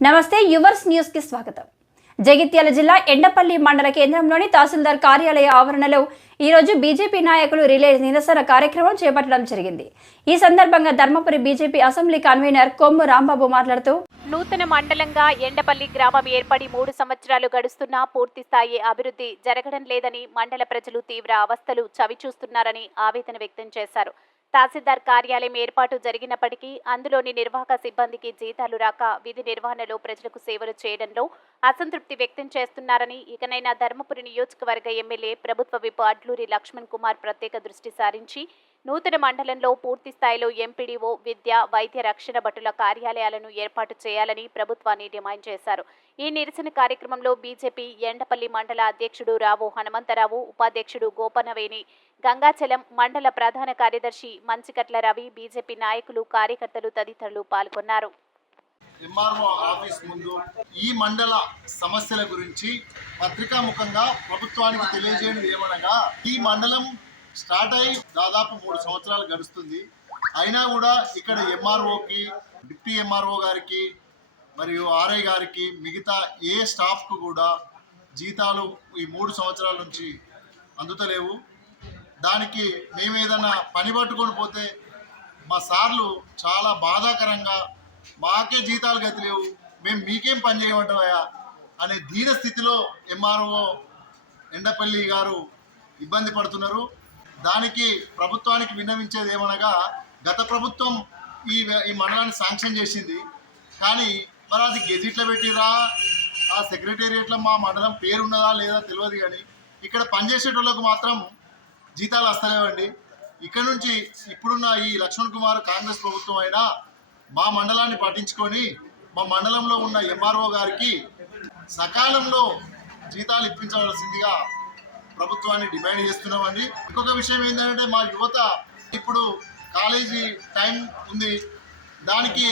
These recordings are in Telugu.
నమస్తే యువర్స్ న్యూస్కి స్వాగతం. జగిత్యాల జిల్లా ఎండపల్లి మండల కేంద్రంలోని తహసీల్దార్ కార్యాలయ ఆవరణలో ఈరోజు బీజేపీ నాయకులు రిలే నిరసన కార్యక్రమం చేపట్టడం జరిగింది. ఈ సందర్భంగా Dharmapuri BJP assembly convener Kommu Rambabu మాట్లాడుతూ నూతన మండలంగా ఎండపల్లి గ్రామం ఏర్పడి మూడు సంవత్సరాలు గడుస్తున్నా పూర్తి స్థాయి అభివృద్ధి జరగడం లేదని మండల ప్రజలు తీవ్ర అవస్థలు చవిచూస్తున్నారని ఆవేదన వ్యక్తం చేశారు. తహసీల్దార్ కార్యాలయం ఏర్పాటు జరిగినప్పటికీ అందులోని నిర్వాహక సిబ్బందికి జీతాలు రాక విధి నిర్వహణలో ప్రజలకు సేవలు చేయడంలో అసంతృప్తి వ్యక్తం చేస్తున్నారని ఇకనైనా ధర్మపురి నియోజకవర్గ ఎమ్మెల్యే ప్రభుత్వ విప్ అడ్లూరి లక్ష్మణ్ కుమార్ ప్రత్యేక దృష్టి సారించి నూతన మండలంలో పూర్తి స్థాయిలో ఎంపీడీఓ విద్య వైద్య రక్షణ భటుల కార్యాలయాలను ఏర్పాటు చేయాలని ప్రభుత్వాన్ని డిమాండ్ చేశారు. ఈ నిరసన కార్యక్రమంలో బీజేపీ ఎండపల్లి మండల అధ్యక్షుడు రావు హనుమంతరావు ఉపాధ్యక్షుడు గోపనవేణి గంగాచలం మండల ప్రధాన కార్యదర్శి మంచికట్ల రవి బీజేపీ నాయకులు కార్యకర్తలు తదితరులు పాల్గొన్నారు. ఎంఆర్ఓ ఆఫీస్ ముందు ఈ మండల సమస్యల గురించి పత్రికాముఖంగా ప్రభుత్వానికి తెలియజేయడం ఏమనగా ఈ మండలం స్టార్ట్ అయి దాదాపు మూడు సంవత్సరాలు గడుస్తుంది. అయినా కూడా ఇక్కడ ఎంఆర్ఓకి డిప్టీ ఎంఆర్ఓ గారికి మరియు ఆర్ఐ గారికి మిగతా ఏ స్టాఫ్కు కూడా జీతాలు ఈ మూడు సంవత్సరాల నుంచి అందుతలేవు. దానికి మేము ఏదైనా పని పట్టుకొని పోతే మా సార్లు చాలా బాధాకరంగా మాకే జీతాలు గతి లేవు మేము మీకేం పని చేయమంటామయ్యా అనే దీన స్థితిలో ఎంఆర్ఓ ఎండపల్లి గారు ఇబ్బంది పడుతున్నారు. దానికి ప్రభుత్వానికి విన్నవించేది ఏమనగా గత ప్రభుత్వం ఈ ఈ మండలాన్ని శాంక్షన్ చేసింది. కానీ మరి అది గెజిట్లో పెట్టిరా? ఆ సెక్రటేరియట్లో మా మండలం పేరు ఉన్నదా లేదా తెలియదు కానీ ఇక్కడ పనిచేసేటోళ్ళకు మాత్రం జీతాలు వస్తలేవండి. ఇక్కడ నుంచి ఇప్పుడున్న ఈ లక్ష్మణ్ కుమార్ కాంగ్రెస్ ప్రభుత్వం అయినా మా మండలాన్ని పట్టించుకొని మా మండలంలో ఉన్న ఎంఆర్ఓ గారికి సకాలంలో జీతాలు ఇప్పించవలసిందిగా ప్రభుత్వాన్ని డిమాండ్ చేస్తున్నామండి. ఇంకొక విషయం ఏంటంటే మా యువత ఇప్పుడు కాలేజీ టైం ఉంది. దానికి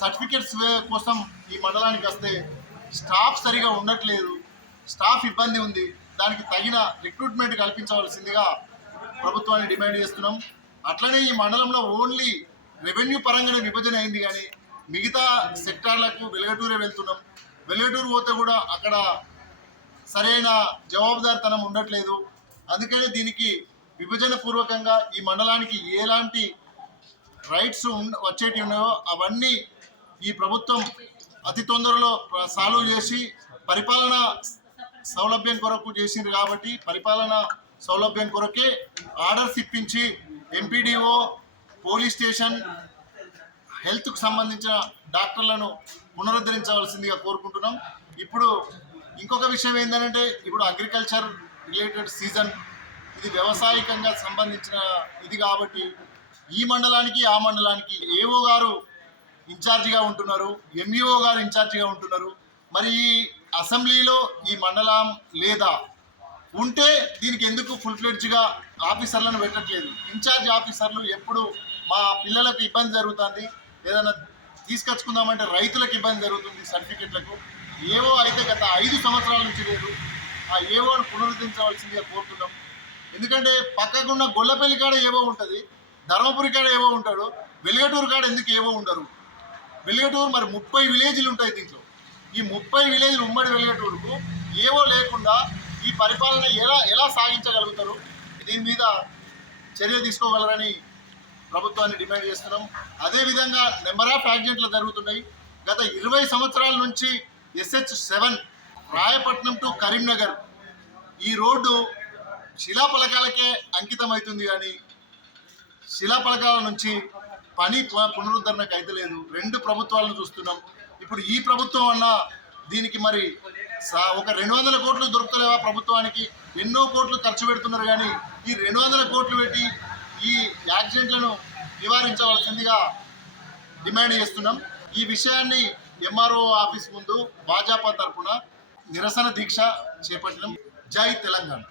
సర్టిఫికెట్స్ కోసం ఈ మండలానికి వస్తే స్టాఫ్ సరిగా ఉండట్లేదు. స్టాఫ్ ఇబ్బంది ఉంది. దానికి తగిన రిక్రూట్మెంట్ కల్పించవలసిందిగా ప్రభుత్వాన్ని డిమాండ్ చేస్తున్నాం. అట్లనే ఈ మండలంలో ఓన్లీ రెవెన్యూ పరంగానే విభజన అయింది కానీ మిగతా సెక్టార్లకు వెలుగటూరే వెళ్తున్నాం. వెలుగటూరు పోతే కూడా అక్కడ సరైన జవాబుదారితనం ఉండట్లేదు. అందుకనే దీనికి విభజన పూర్వకంగా ఈ మండలానికి ఎలాంటి రైట్స్ వచ్చేటి ఉన్నాయో అవన్నీ ఈ ప్రభుత్వం అతి తొందరలో సాల్వ్ చేసి పరిపాలన సౌలభ్యం కొరకు చేసింది కాబట్టి పరిపాలన సౌలభ్యం కొరకే ఆర్డర్స్ ఇప్పించి ఎంపీడీఓ పోలీస్ స్టేషన్ హెల్త్కు సంబంధించిన డాక్టర్లను పునరుద్ధరించవలసిందిగా కోరుకుంటున్నాం. ఇప్పుడు ఇంకొక విషయం ఏంటంటే ఇప్పుడు అగ్రికల్చర్ రిలేటెడ్ సీజన్ ఇది వ్యవసాయకంగా సంబంధించిన ఇది కాబట్టి ఈ మండలానికి ఆ మండలానికి ఏఓ గారు ఇన్ఛార్జిగా ఉంటున్నారు ఎంఈఓ గారు ఇన్ఛార్జిగా ఉంటున్నారు. మరి ఈ అసెంబ్లీలో ఈ మండలం లేదా? ఉంటే దీనికి ఎందుకు ఫుల్ ఫ్లెడ్జ్గా ఆఫీసర్లను పెట్టట్లేదు? ఇన్ఛార్జ్ ఆఫీసర్లు ఎప్పుడు మా పిల్లలకు ఇబ్బంది జరుగుతుంది? ఏదైనా తీసుకొచ్చుకుందామంటే రైతులకు ఇబ్బంది జరుగుతుంది సర్టిఫికెట్లకు. ఏవో అయితే గత ఐదు సంవత్సరాల నుంచి లేదు. ఆ ఏవోను పునరుద్ధరించవలసిందిగా కోరుతున్నాం. ఎందుకంటే పక్కకున్న గొల్లపల్లి కాడ ఏవో ఉంటుంది ధర్మపురి కాడ ఏవో ఉంటాడు వెలుగటూరు కాడ ఎందుకు ఏవో ఉండరు. వెలుగటూరు మరి ముప్పై విలేజ్లు ఉంటాయి దీంట్లో. ఈ ముప్పై విలేజ్లు ఉమ్మడి వెలుగటూరుకు ఏవో లేకుండా ఈ పరిపాలన ఎలా ఎలా సాగించగలుగుతారు? దీని మీద చర్య తీసుకోగలరని ప్రభుత్వాన్ని డిమాండ్ చేస్తున్నాం. అదేవిధంగా నెంబర్ ఆఫ్ యాక్సిడెంట్లు జరుగుతున్నాయి. గత ఇరవై సంవత్సరాల నుంచి S H seven Rayapatnam to Karimnagar. ఈ రోడ్డు శిలాఫలకాలకే అంకితమవుతుంది కానీ శిలాఫలకాల నుంచి పని పునరుద్ధరణకు అయితే లేదు. రెండు ప్రభుత్వాలను చూస్తున్నాం. ఇప్పుడు ఈ ప్రభుత్వం అన్న దీనికి మరి ఒక రెండు వందల కోట్లు దొరుకుతలేవా ప్రభుత్వానికి? ఎన్నో కోట్లు ఖర్చు పెడుతున్నారు కానీ ఈ రెండు వందల కోట్లు పెట్టి ఈ యాక్సిడెంట్లను నివారించవలసిందిగా డిమాండ్ చేస్తున్నాం. ఈ విషయాన్ని ఎంఆర్ఓ ఆఫీస్ ముందు భాజపా తరఫున నిరసన దీక్ష చేపట్టడం జై తెలంగాణ.